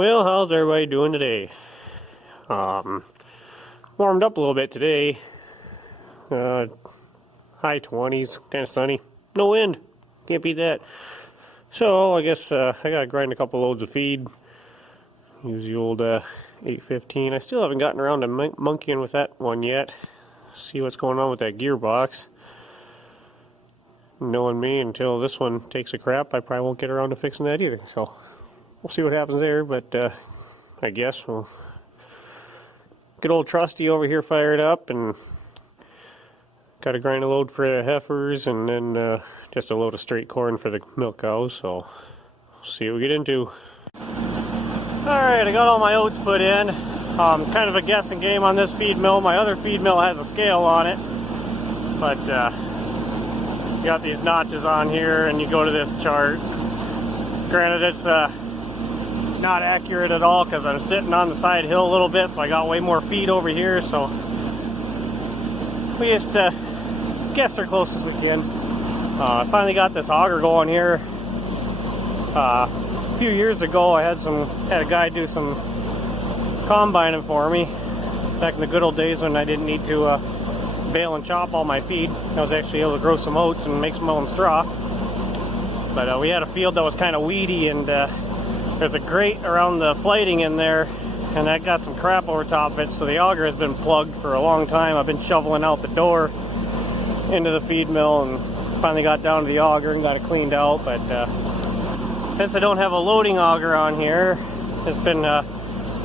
Well, how's everybody doing today? Warmed up a little bit today. High 20s, kind of sunny. No wind. Can't beat that. So, I guess I gotta grind a couple loads of feed. Use the old 815. I still haven't gotten around to monkeying with that one yet. See what's going on with that gearbox. Knowing me, until this one takes a crap, I probably won't get around to fixing that either. So, we'll see what happens there, but I guess we'll get old Trusty over here fired up, and got to grind a load for the heifers, and then just a load of straight corn for the milk cows. So we'll see what we get into. Alright, I got all my oats put in. Kind of a guessing game on this feed mill. My other feed mill has a scale on it, but you got these notches on here, and you go to this chart. Granted, it's not accurate at all because I'm sitting on the side hill a little bit, so I got way more feed over here. So we just guess they're close as we can. I finally got this auger going here. A few years ago, I had a guy do some combining for me. Back in the good old days when I didn't need to bale and chop all my feed, I was actually able to grow some oats and make some own straw. But we had a field that was kind of weedy, and there's a grate around the flighting in there, and that got some crap over top of it, so the auger has been plugged for a long time. I've been shoveling out the door into the feed mill, and finally got down to the auger and got it cleaned out. But since I don't have a loading auger on here, it's been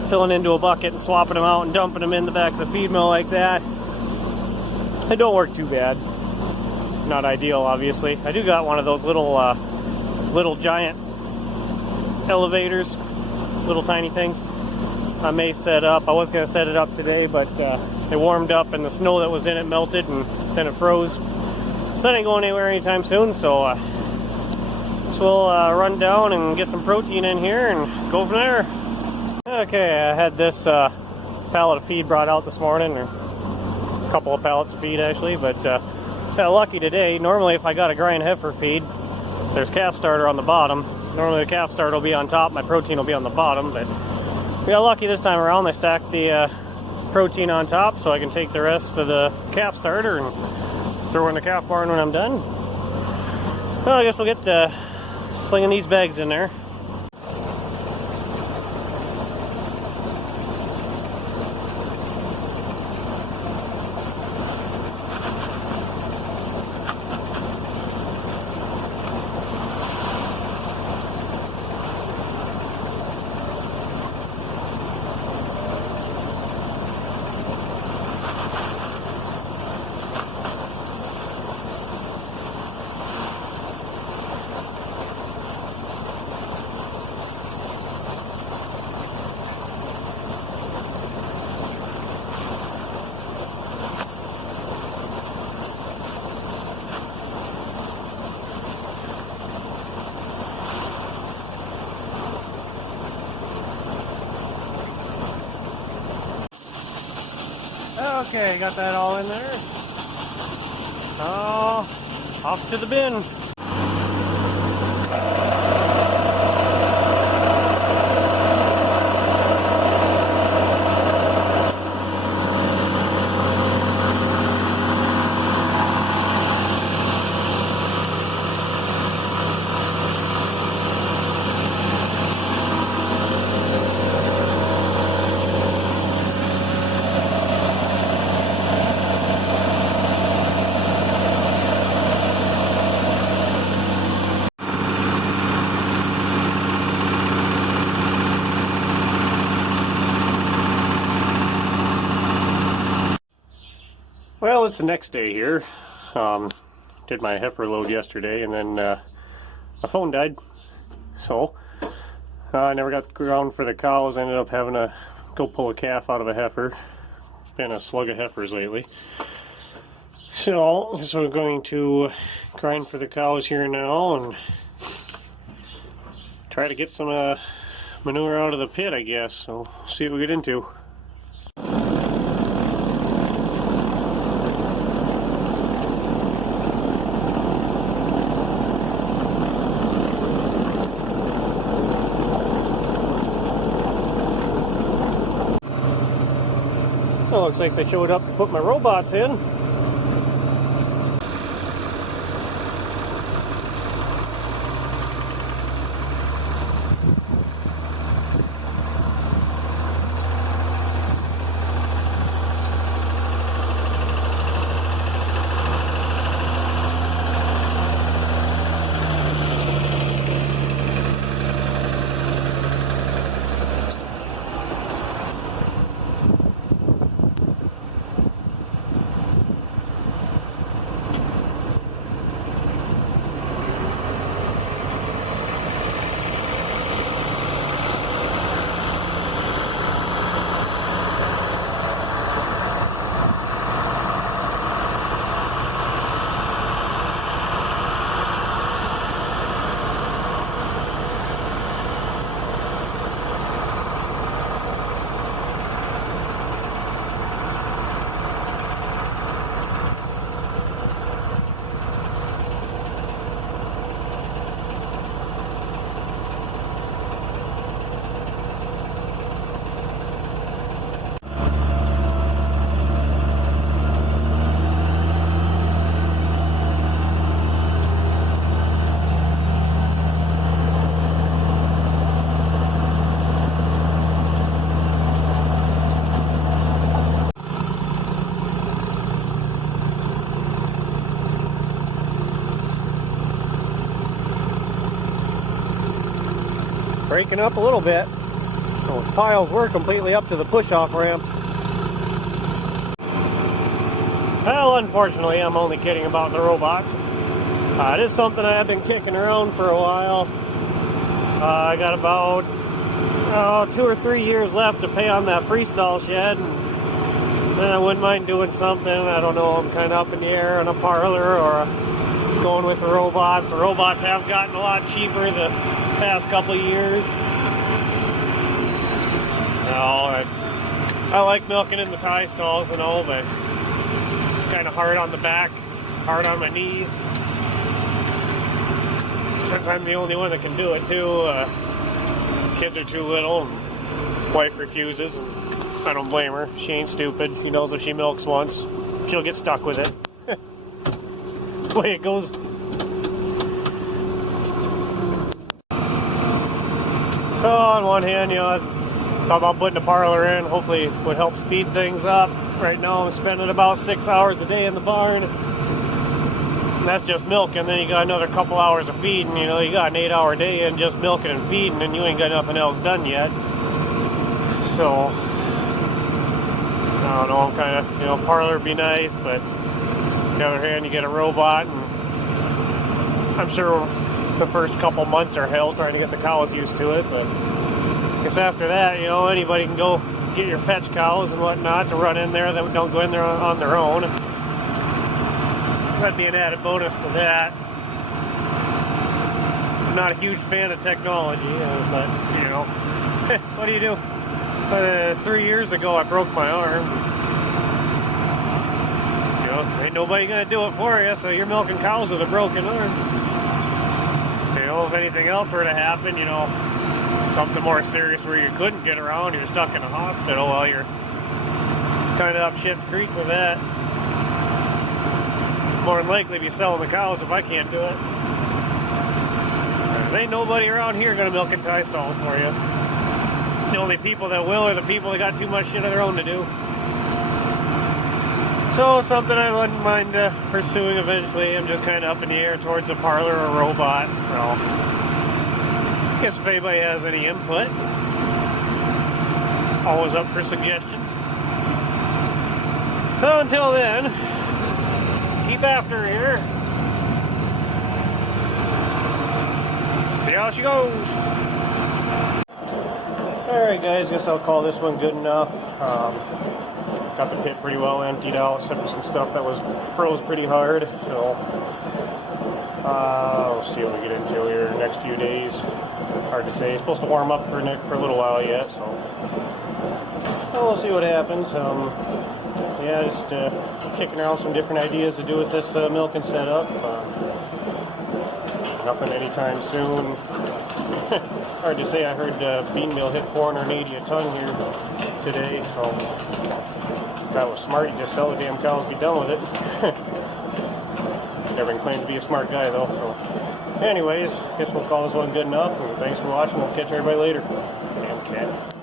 filling into a bucket and swapping them out and dumping them in the back of the feed mill like that. They don't work too bad. Not ideal, obviously. I do got one of those little giant elevators, little tiny things. I may set up. I was going to set it up today, but it warmed up and the snow that was in it melted, and then it froze. So that ain't going anywhere anytime soon, so we'll run down and get some protein in here and go from there. Okay, I had this pallet of feed brought out this morning, or a couple of pallets of feed actually, but got lucky today. Normally if I got a grind heifer feed, there's calf starter on the bottom. Normally the calf starter will be on top, my protein will be on the bottom, but we got lucky this time around. They stacked the protein on top, so I can take the rest of the calf starter and throw in the calf barn when I'm done. Well, I guess we'll get slinging these bags in there. Okay, got that all in there. Oh, off to the bin. Well, it's the next day here. Did my heifer load yesterday, and then my phone died. So I never got around for the cows. I ended up having to go pull a calf out of a heifer. Been a slug of heifers lately. So we're going to grind for the cows here now and try to get some manure out of the pit, I guess. So see what we get into. Well, looks like they showed up to put my robots in. Breaking up a little bit. Those piles were completely up to the push-off ramps. Well, unfortunately, I'm only kidding about the robots. It is something I have been kicking around for a while. I got about 2 or 3 years left to pay on that freestyle shed. And then I wouldn't mind doing something. I don't know, I'm kind of up in the air on a parlor or going with the robots. The robots have gotten a lot cheaper the past couple of years. I like milking in the tie stalls and all, but kind of hard on the back, hard on my knees. Since I'm the only one that can do it too, kids are too little, and wife refuses, and I don't blame her. She ain't stupid. She knows if she milks once, she'll get stuck with it. That's the way it goes. So on one hand, I thought about putting a parlor in. Hopefully it would help speed things up. Right now I'm spending about 6 hours a day in the barn. And that's just milking. Then you got another couple hours of feeding. You got an 8-hour day in just milking and feeding, and you ain't got nothing else done yet. So I don't know, I'm kind of, parlor would be nice, but on the other hand, you get a robot, and I'm sure the first couple months are hell trying to get the cows used to it, but I guess after that, anybody can go get your fetch cows and whatnot to run in there that don't go in there on their own. That'd be an added bonus to that. I'm not a huge fan of technology, but, what do you do? 3 years ago, I broke my arm. Ain't nobody gonna do it for you, so you're milking cows with a broken arm. If anything else were to happen, something more serious where you couldn't get around, you're stuck in a hospital, well, you're kind of up shit's creek with that. More than likely be selling the cows if I can't do it. There ain't nobody around here gonna milk and tie stalls for you. The only people that will are the people that got too much shit of their own to do. So something I wouldn't mind pursuing eventually. I'm just kind of up in the air towards a parlor or a robot. So I guess if anybody has any input, always up for suggestions. So until then, keep after her. See how she goes. Alright guys, guess I'll call this one good enough. Got the pit pretty well emptied out, except for some stuff that was froze pretty hard. So we'll see what we get into here in the next few days. Hard to say. It's supposed to warm up for a little while yet, so we'll see what happens. Yeah, just kicking around some different ideas to do with this milking setup. Nothing anytime soon. Hard to say. I heard bean meal hit 480 a ton here today, so that was smart, you just sell the damn cow and be done with it. Never been claimed to be a smart guy though. So, anyways, guess we'll call this one good enough. And thanks for watching. We'll catch everybody later. Damn cat.